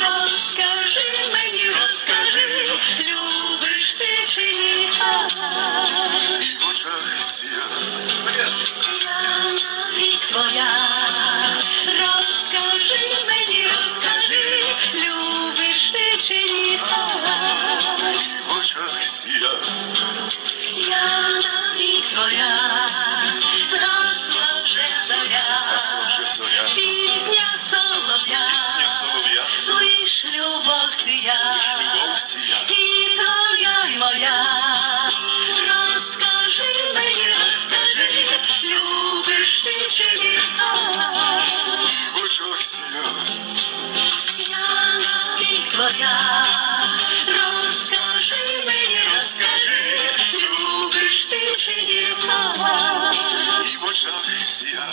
Розкажи мені, розкажи, любиш ти чи ні? В очах сія. Я навік твоя. Розкажи мені, розкажи, любиш ти чи ні? В очах сія. Я навік твоя. Зросла вже зоря. Згасла вже зоря. Пісня солов'я. Пісня солов'я. Лиш любов сія. Лиш любов сія. І твоя, й моя. Розкажи мені, розкажи, любиш ти чи ні? В очах сія. Я навік твоя. Розкажи мені, розкажи, любиш ти чи ні? І в очах сія.